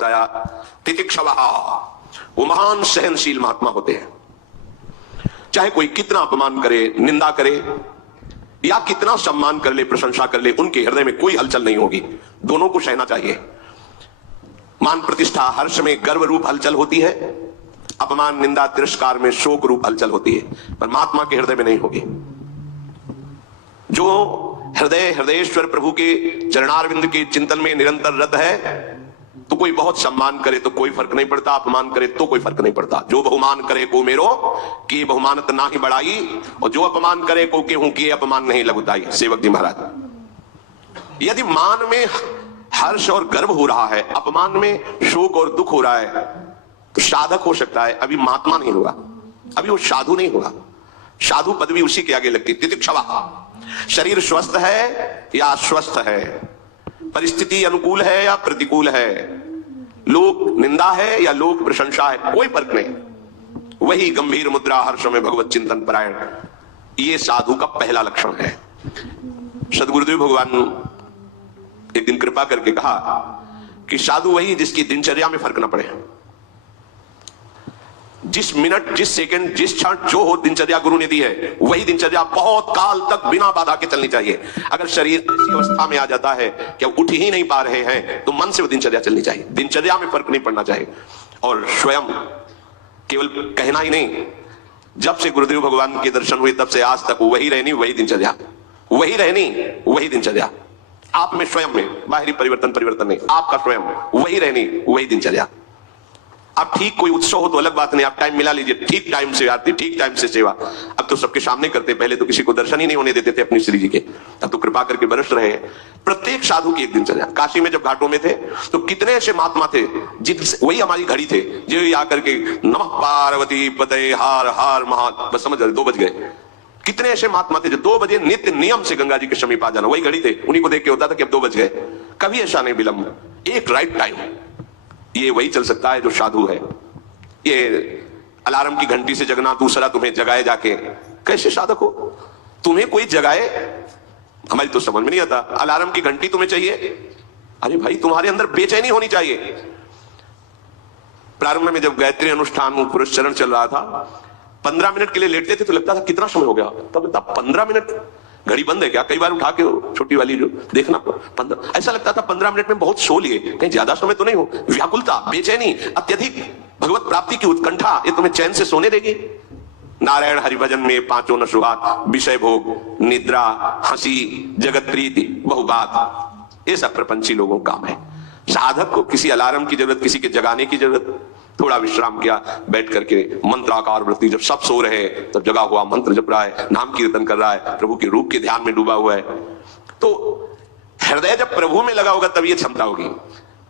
बताया तितिक्षवः, वो महान सहनशील महात्मा होते हैं। चाहे कोई कितना अपमान करे, निंदा करे या कितना सम्मान कर ले, प्रशंसा कर ले, उनके हृदय में कोई हलचल नहीं होगी। दोनों को सहना चाहिए। मान प्रतिष्ठा हर्ष में गर्व रूप हलचल होती है, अपमान निंदा तिरस्कार में शोक रूप हलचल होती है, पर महात्मा के हृदय में नहीं होगी। जो हृदयेश्वर प्रभु के चरणारविंद के चिंतन में निरंतर रत है, तो कोई बहुत सम्मान करे तो कोई फर्क नहीं पड़ता, अपमान करे तो कोई फर्क नहीं पड़ता। जो बहुमान करे को मेरो कि बहुमानत ना ही बढ़ाई, और जो अपमान करे को केहू किए अपमान नहीं लगुताई। सेवक जी महाराज, यदि मान में हर्ष और गर्व हो रहा है, अपमान में शोक और दुख हो रहा है, तो साधक हो सकता है, अभी महात्मा नहीं होगा, अभी वो साधु नहीं होगा। साधु पदवी उसी के आगे लगती। तितिक्षवः, शरीर स्वस्थ है या अस्वस्थ है, परिस्थिति अनुकूल है या प्रतिकूल है, लोक निंदा है या लोक प्रशंसा है, कोई फर्क नहीं, वही गंभीर मुद्रा हर्ष में भगवत चिंतन परायण, ये साधु का पहला लक्षण है। सदगुरुदेव भगवान एक दिन कृपा करके कहा कि साधु वही जिसकी दिनचर्या में फर्क ना पड़े। जिस मिनट, जिस सेकंड, जिस क्षण जो हो दिनचर्या गुरु ने दी है, वही दिनचर्या बहुत काल तक बिना बाधा के चलनी चाहिए। अगर शरीर ऐसी अवस्था में आ जाता है कि अब उठ ही नहीं पा रहे हैं, तो मन से वो दिनचर्या चलनी चाहिए। दिनचर्या में फर्क नहीं पड़ना चाहिए। और स्वयं केवल कहना ही नहीं, जब से गुरुदेव भगवान के दर्शन हुए तब से आज तक वही रहनी वही दिनचर्या, वही रहनी वही दिनचर्या। आप में स्वयं में बाहरी परिवर्तन नहीं, आपका स्वयं वही रहनी वही दिनचर्या। आप ठीक कोई उत्सव हो तो अलग बात नहीं, आप टाइम मिला लीजिए, ठीक टाइम से आरती, ठीक टाइम से सेवा। अब तो सबके सामने करते, पहले तो किसी को दर्शन ही नहीं होने देते थे अपनी श्री जी के, अब तो कृपा करके बरस रहे हैं। प्रत्येक साधु की एक दिनचर्या। काशी में जब घाटों में थे तो कितने ऐसे महात्मा थे जिनसे, वही हमारी घड़ी थे, जो आकर के नमः पार्वती पते हार हार महा, बस समझ रहे 2 बज गए। कितने ऐसे महात्मा थे जो 2 बजे नित्य नियम से गंगा जी के समीप आ जाना, वही घड़ी थे, उन्हीं को देख के होता था कि अब 2 बज गए। कभी ऐसा नहीं विलंब, एक राइट टाइम। ये वही चल सकता है जो साधु है। ये अलार्म की घंटी से जगना, दूसरा तुम्हें जगाए जाके, कैसे साधक हो? तुम्हें कोई जगाए, हमारी तो समझ में नहीं आता। अलार्म की घंटी तुम्हें चाहिए, अरे भाई तुम्हारे अंदर बेचैनी होनी चाहिए। प्रारंभ में जब गायत्री अनुष्ठान पुरुष चरण चल रहा था, 15 मिनट के लिए लेटते थे तो लगता था कितना समय हो गया, तब लगता 15 मिनट, घड़ी बंद है क्या? कई बार उठा के छोटी वाली जो देखना, 15, ऐसा लगता था 15 मिनट में बहुत सो लिए, कहीं ज्यादा समय तो नहीं हो। व्याकुलता, बेचैनी, अत्यधिक भगवत प्राप्ति की उत्कंठा, ये तुम्हें चैन से सोने देगी? नारायण हरिभजन में 5 न सुहाग, विषय भोग, निद्रा, हंसी, जगत प्रीति, बहुबात, ये सब प्रपंची लोगों का काम है। साधक को किसी अलार्म की जरूरत, किसी के जगाने की जरूरत, थोड़ा विश्राम किया, बैठ करके मंत्राकार वृत्ति, जब सब सो रहे हैं तब जगा हुआ मंत्र जप रहा है, नाम कीर्तन कर रहा है, प्रभु के रूप के ध्यान में डूबा हुआ है, तो हृदय जब प्रभु में लगा होगा तब ये क्षमता होगी।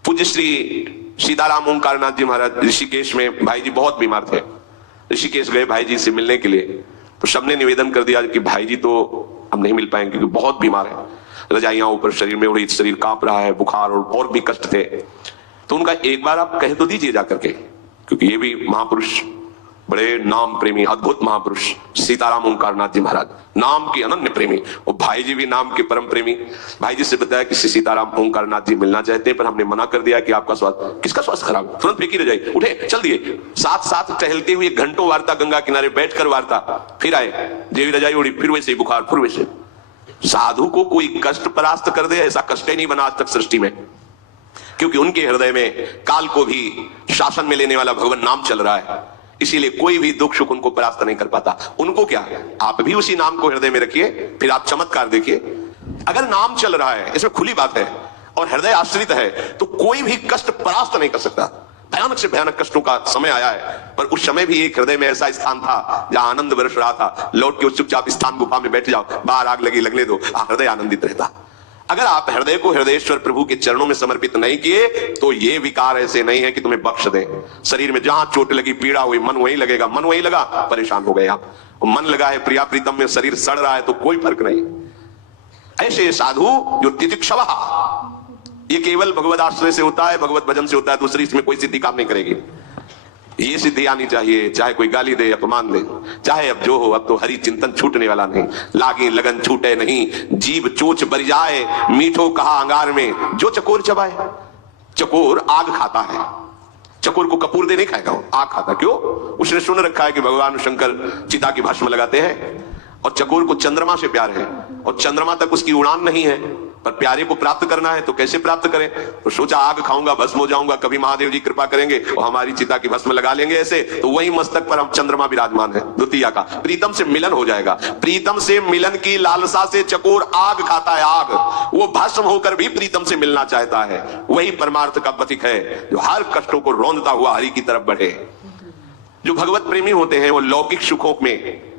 पूज्य श्री सीताराम ओंकारनाथ जी महाराज ऋषिकेश में, भाई जी बहुत बीमार थे, ऋषिकेश गए भाई जी से मिलने के लिए, तो सबने निवेदन कर दिया कि भाई जी तो हम नहीं मिल पाएंगे क्योंकि बहुत बीमार है, रजाइयां ऊपर शरीर में उड़ी, शरीर कांप रहा है, बुखार और भी कष्ट थे। तो उनका एक बार आप कह तो दीजिए जाकर के, क्योंकि ये भी महापुरुष, बड़े नाम प्रेमी अद्भुत महापुरुष सीताराम ओंकारनाथ जी महाराज, नाम के अनन्य प्रेमी, और भाई जी भी नाम के परम प्रेमी। भाई जी से बताया कि सीताराम ओंकारनाथ जी मिलना चाहते हैं, पर हमने मना कर दिया कि आपका स्वास्थ्य, किसका स्वास्थ्य खराब, तुरंत फेंकी रह जाए, उठे चल दिए, साथ साथ टहलते हुए घंटों वार्ता, गंगा किनारे बैठकर वार्ता, फिर आए, जेवी रजाई उड़ी, फिर वैसे ही बुखार, फिर वैसे। साधु को कोई कष्ट परास्त कर दे, ऐसा कष्ट ही नहीं बना आज तक सृष्टि में, क्योंकि उनके हृदय में काल को भी शासन में लेने वाला भगवान नाम चल रहा है, इसीलिए कोई भी दुख सुख उनको परास्त नहीं कर पाता। उनको क्या, आप भी उसी नाम को हृदय में रखिए, फिर आप चमत्कार देखिए। अगर नाम चल रहा है, इसमें खुली बात है, और हृदय आश्रित है, तो कोई भी कष्ट परास्त नहीं कर सकता। भयानक से भयानक कष्टों का समय आया है, पर उस समय भी एक हृदय में ऐसा स्थान था जहां आनंद बरस रहा था। लौट के उस चुपचाप स्थान गुफा में बैठ जाओ, बाहर आग लगी लगने दो, हृदय आनंदित रहता। अगर आप हृदय को हृदयेश्वर प्रभु के चरणों में समर्पित नहीं किए, तो ये विकार ऐसे नहीं है कि तुम्हें बख्श दें। शरीर में जहां चोट लगी, पीड़ा हुई, मन वहीं लगेगा, मन वहीं लगा, परेशान हो गए आप। मन लगा है प्रिया प्रीतम में, शरीर सड़ रहा है, तो कोई फर्क नहीं। ऐसे साधु जो तितिक्षवः, ये केवल भगवत आश्रय से होता है, भगवत भजन से होता है, दूसरी इसमें कोई सिद्धि काम नहीं करेगी। ये सिद्धि आनी चाहिए, चाहे कोई गाली दे, अपमान दे, चाहे अब जो हो। अब तो हरि चिंतन छूटने वाला नहीं, लागी लगन छूटे नहीं, जीव चोच बर जाए, मीठो कहा अंगार में, जो चकोर चबाए। चकोर आग खाता है, चकोर को कपूर दे नहीं खाएगा, वो आग खाता। क्यों? उसने सुन रखा है कि भगवान शंकर चिता की भस्म लगाते हैं। और चकोर को चंद्रमा से प्यार है और चंद्रमा तक उसकी उड़ान नहीं है, पर प्यारे को प्राप्त करना है तो कैसे प्राप्त करें? तो सोचा आग खाऊंगा, भस्म हो जाऊंगा, कभी महादेव जी कृपा करेंगे और हमारी चिता की भस्म लगा लेंगे ऐसे, तो वही मस्तक पर हम चंद्रमा विराजमान है द्वितीया का, प्रीतम से मिलन हो जाएगा। प्रीतम से मिलन की लालसा से चकोर आग खाता है, आग। वो भस्म होकर भी प्रीतम से मिलना चाहता है। वही परमार्थ का प्रतीक है जो हर कष्टों को रौंदता हुआ हरि की तरफ बढ़े। जो भगवत प्रेमी होते हैं वो लौकिक सुखों में